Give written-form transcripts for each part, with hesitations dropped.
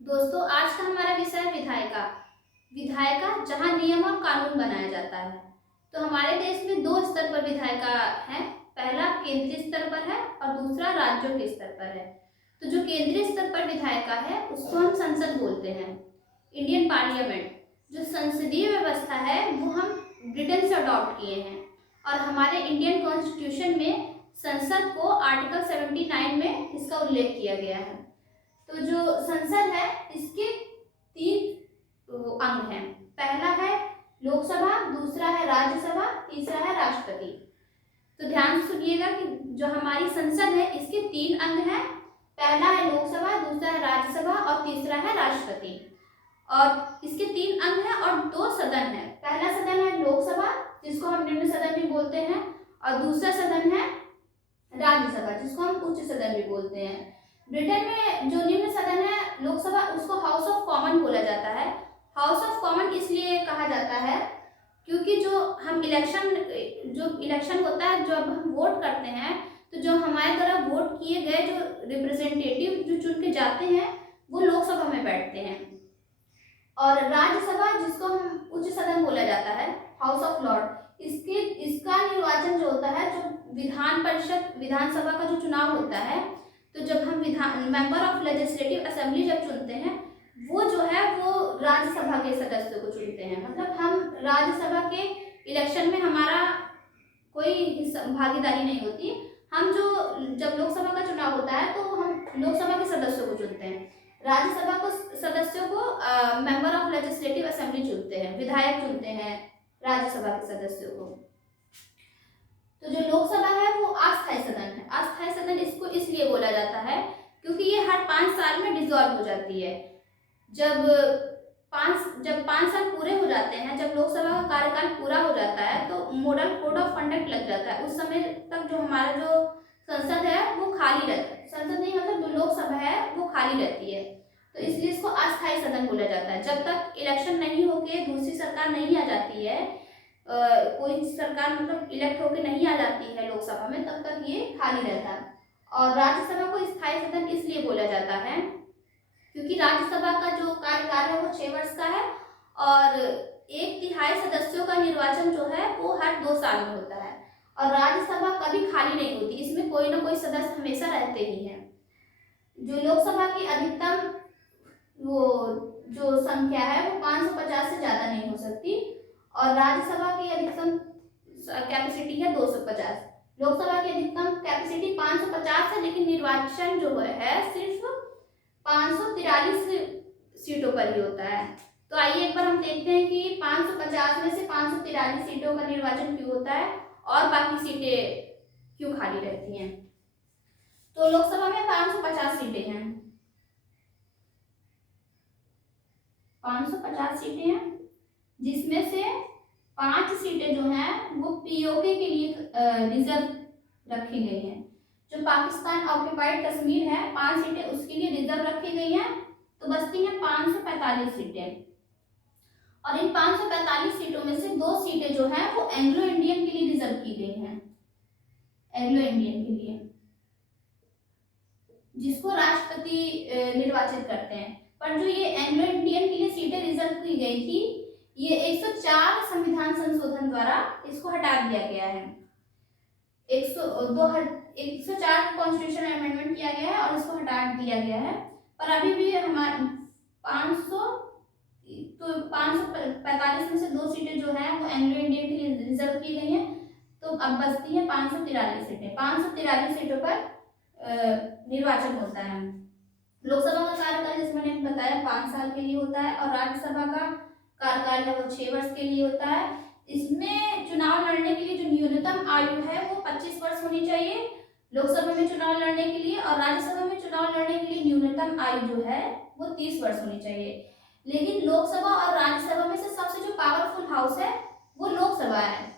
दोस्तों, आज का हमारा विषय है विधायिका। विधायिका जहाँ नियम और कानून बनाया जाता है। तो हमारे देश में दो स्तर पर विधायिका है। पहला केंद्रीय स्तर पर है और दूसरा राज्यों के स्तर पर है। तो जो केंद्रीय स्तर पर विधायिका है उसको हम संसद बोलते हैं, इंडियन पार्लियामेंट। जो संसदीय व्यवस्था है वो हम ब्रिटेन से अडॉप्ट किए हैं और हमारे इंडियन कॉन्स्टिट्यूशन में संसद को आर्टिकल 79 में इसका उल्लेख किया गया है। तो जो संसद है इसके तीन अंग हैं। पहला है लोकसभा, दूसरा है राज्यसभा, तीसरा है राष्ट्रपति। तो ध्यान से सुनिएगा कि जो हमारी संसद है इसके तीन अंग हैं। पहला है लोकसभा, दूसरा है राज्यसभा और तीसरा है राष्ट्रपति। और इसके तीन अंग हैं और दो सदन है। पहला सदन है लोकसभा जिसको हम निम्न सदन भी बोलते हैं और दूसरा सदन है राज्यसभा जिसको हम उच्च सदन भी बोलते हैं। ब्रिटेन में जो निम्न सदन है लोकसभा उसको हाउस ऑफ कॉमन बोला जाता है। हाउस ऑफ कॉमन इसलिए कहा जाता है क्योंकि जो इलेक्शन होता है, जब हम वोट करते हैं तो जो हमारे द्वारा वोट किए गए जो रिप्रेजेंटेटिव जो चुन के जाते हैं वो लोकसभा में बैठते हैं। और राज्यसभा जिसको हम उच्च सदन बोला जाता है, हाउस ऑफ लॉर्ड, इसका निर्वाचन जो होता है, जो विधान परिषद विधानसभा का जो चुनाव होता है, तो जब हम मेंबर ऑफ लेजिस्लेटिव असेंबली जब चुनते हैं वो जो है वो राज्यसभा के सदस्यों को चुनते हैं। मतलब हम राज्यसभा के इलेक्शन में हमारा कोई भागीदारी नहीं होती। हम जो जब लोकसभा का चुनाव होता है तो हम लोकसभा के सदस्यों को चुनते हैं, राज्यसभा को सदस्यों को मेंबर ऑफ लेजिस्लेटिव असेंबली चुनते हैं, विधायक चुनते हैं राज्यसभा के सदस्यों को। तो जो लोकसभा है वो अस्थायी सदन है। अस्थायी सदन इसको इसलिए बोला जाता है क्योंकि ये हर 5 साल में डिसॉल्व हो जाती है। जब 5 साल पूरे हो जाते हैं, जब लोकसभा का कार्यकाल पूरा हो जाता है तो मॉडल कोड ऑफ कंडक्ट लग जाता है। उस समय तक जो हमारा जो संसद है वो खाली रहता है। संसद नहीं मतलब जो लोकसभा है वो खाली रहती है, तो इसलिए इसको अस्थायी सदन बोला जाता है। जब तक इलेक्शन नहीं होके दूसरी सरकार नहीं आ जाती है, कोई सरकार मतलब इलेक्ट होकर नहीं आ जाती है लोकसभा में, तब तक ये खाली रहता है। और राज्यसभा को स्थायी सदन इसलिए बोला जाता है क्योंकि राज्यसभा का जो कार्यकाल है वो 6 वर्ष का है और 1/3 सदस्यों का निर्वाचन जो है वो हर 2 साल में होता है। और राज्यसभा कभी खाली नहीं होती, इसमें कोई ना कोई सदस्य हमेशा रहते ही हैं। जो लोकसभा की अधिकतम वो जो संख्या है वो 550 से ज़्यादा नहीं हो सकती और राज्यसभा की अधिकतम कैपेसिटी है 250। लोकसभा की अधिकतम कैपेसिटी 550 है, लेकिन निर्वाचन जो है सिर्फ 543 सीटों पर ही होता है। तो आइए एक बार हम देखते हैं कि 550 में से 543 सीटों का निर्वाचन क्यों होता है और बाकी सीटें क्यों खाली रहती हैं। तो लोकसभा में 550 सीटें हैं, 550 सीटें हैं जिसमें से 5 सीटें जो हैं वो पीओके के लिए रिजर्व रखी गई हैं। जो पाकिस्तान ऑक्युपाइड कश्मीर है 5 सीटें उसके लिए रिजर्व रखी गई हैं, तो बचती हैं 545 सीटें। और इन 545 सीटों में से 2 सीटें जो हैं वो एंग्लो इंडियन के लिए रिजर्व की गई हैं, एंग्लो इंडियन के लिए, जिसको राष्ट्रपति निर्वाचित करते हैं। पर जो ये एंग्लो इंडियन के लिए सीटें रिजर्व की गई थी, ये 104 संविधान संशोधन द्वारा इसको हटा दिया गया है। 104 कॉन्स्टिट्यूशन अमेंडमेंट किया गया है और इसको हटा दिया गया है। पर अभी भी हमारे 545 में से 2 सीटें जो है वो एंग्लो इंडियन के लिए रिजर्व की गई हैं, तो अब बचती है 543 सीटें। 543 सीटों पर निर्वाचन होता है। लोकसभा का कार्यकाल जैसे मैंने बताया 5 साल के लिए होता है और राज्यसभा का कार्यकाल है वो 6 वर्ष के लिए होता है। इसमें चुनाव लड़ने के लिए जो न्यूनतम आयु है वो 25 वर्ष होनी चाहिए लोकसभा में चुनाव लड़ने के लिए, और राज्यसभा में चुनाव लड़ने के लिए न्यूनतम आयु जो है वो 30 वर्ष होनी चाहिए। लेकिन लोकसभा और राज्यसभा में से सबसे जो पावरफुल हाउस है वो लोकसभा है।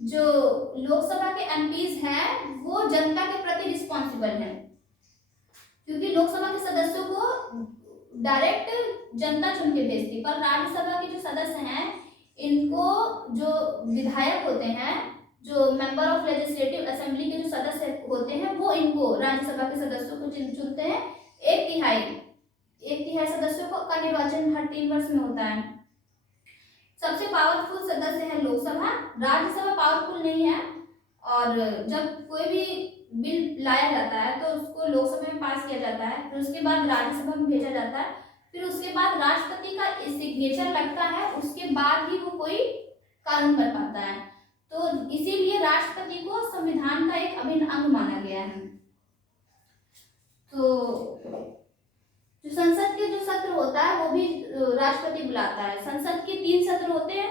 जो लोकसभा के एमपीज हैं वो जनता के प्रति रिस्पॉन्सिबल हैं क्योंकि लोकसभा के सदस्यों को डायरेक्ट जनता चुन के भेजती, पर राज्यसभा के जो सदस्य हैं इनको जो विधायक होते हैं, जो मेंबर ऑफ लेजिस्लेटिव असेंबली के जो सदस्य होते हैं वो इनको राज्यसभा के सदस्यों को चुनते हैं। 1/3 1/3 सदस्यों का निर्वाचन हर 3 वर्ष में होता है। सबसे पावरफुल सदस्य है लोकसभा। राज्यसभा पावरफुल नहीं है, और जब कोई भी बिल लाया जाता है तो उसको लोकसभा में पास किया जाता है, फिर उसके बाद राज्यसभा में भेजा जाता है, फिर उसके बाद राष्ट्रपति का सिग्नेचर लगता है, उसके बाद ही वो कोई कानून बन पाता है। तो इसीलिए राष्ट्रपति को संविधान का एक अभिन्न अंग माना गया है। तो जो संसद के जो सत्र होता है वो भी राष्ट्रपति बुलाता है। संसद के 3 सत्र होते हैं,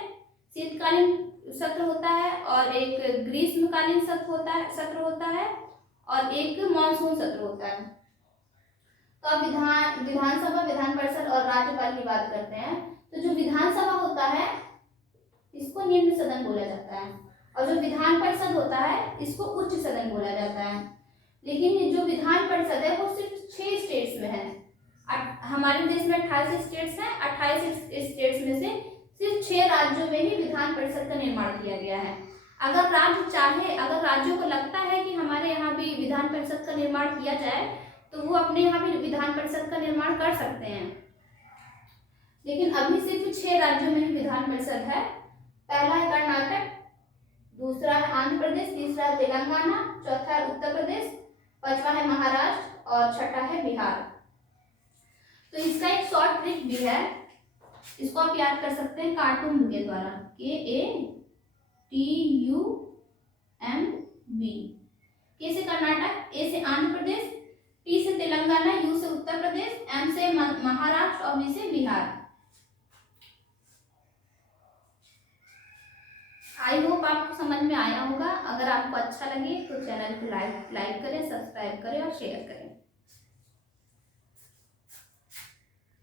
शीतकालीन सत्र होता है, और एक ग्रीष्मकालीन सत्र होता है, और एक मानसून सत्र होता है। तो अब विधानसभा, विधान परिषद और राज्यपाल की बात करते हैं। तो जो विधानसभा होता है इसको निम्न सदन बोला जाता है, और जो विधान परिषद होता है इसको उच्च सदन बोला जाता है। लेकिन जो विधान परिषद है वो सिर्फ 6 स्टेट्स में है। हमारे देश में 28 स्टेट्स हैं। 28 स्टेट्स में से सिर्फ 6 राज्यों में ही विधान परिषद का निर्माण किया गया है। अगर राज्य चाहे, अगर राज्यों को लगता है कि हमारे यहाँ भी विधान परिषद का निर्माण किया जाए, तो वो अपने यहाँ भी विधान परिषद का निर्माण कर सकते हैं। लेकिन अभी सिर्फ 6 राज्यों में ही विधान परिषद है। पहला है कर्नाटक, दूसरा है आंध्र प्रदेश, तीसरा है तेलंगाना, चौथा है उत्तर प्रदेश, पांचवा है महाराष्ट्र और छठा है बिहार। तो इसका एक शॉर्ट ट्रिक भी है, इसको आप याद कर सकते हैं कार्टून के द्वारा। KATUMB। के से कर्नाटक, ए से आंध्र प्रदेश, टी से तेलंगाना, यू से उत्तर प्रदेश, एम से महाराष्ट्र और बी से बिहार। आई होप आपको समझ में आया होगा। अगर आपको अच्छा लगे तो चैनल को लाइक करें, सब्सक्राइब करें और शेयर करें।